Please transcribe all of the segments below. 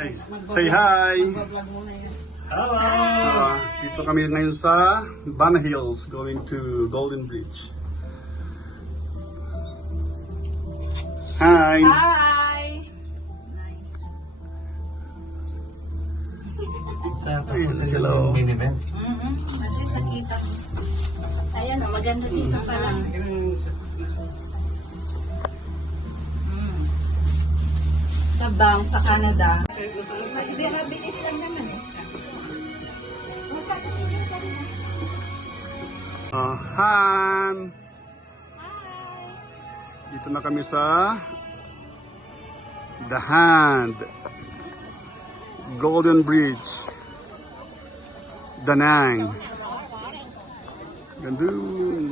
Okay, say hi! Mag-vlog muna yan. Dito kami ngayon sa Banana Hills, going to Golden Bridge. Hi! Hi! Ayun sila, oh. Mini-mens. At least nakita mo. Ayan o, maganda dito pala. Sa Bang, sa Canada. Bilis lang naman eh. Han! Dito na kami sa The Hand Golden Bridge Da Nang. Gandun.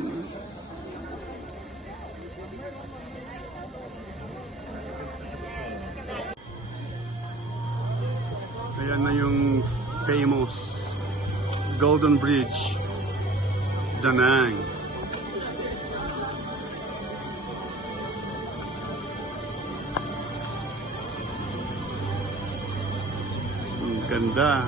Ayan na yung famous Golden Bridge Da Nang. Ang ganda.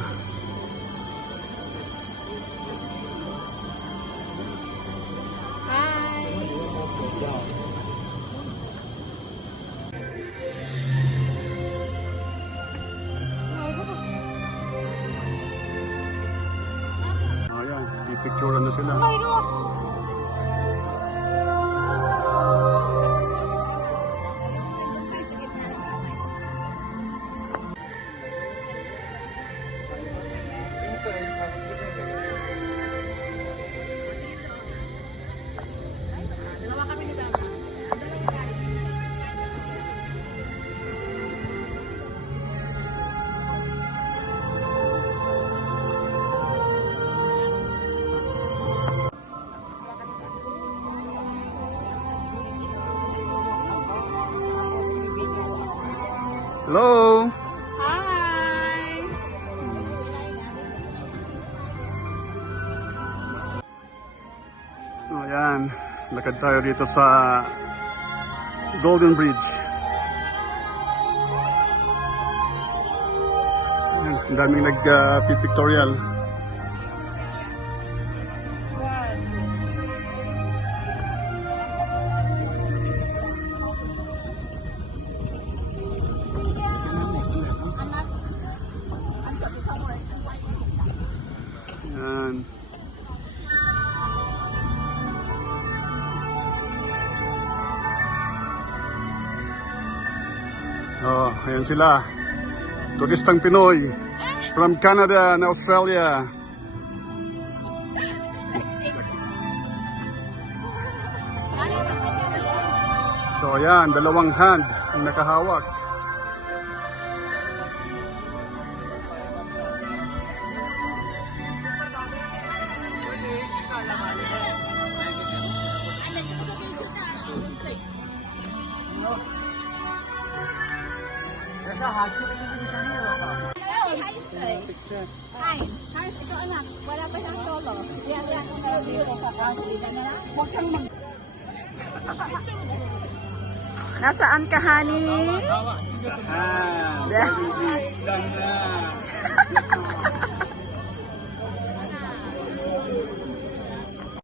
Ayan, pipicturean na sila. Hello! Hi! Oh, ayan. Lakad tayo dito sa Golden Bridge. Ayan, ang daming nag-pictorial. Ayan. Oh, ayan sila. Turistang Pinoy from Canada and Australia. So ayan, dalawang hand ang nakahawak. Ito anak, wala pa siyang solo. Yan, huwag kang mag... Nasaan ka, honey?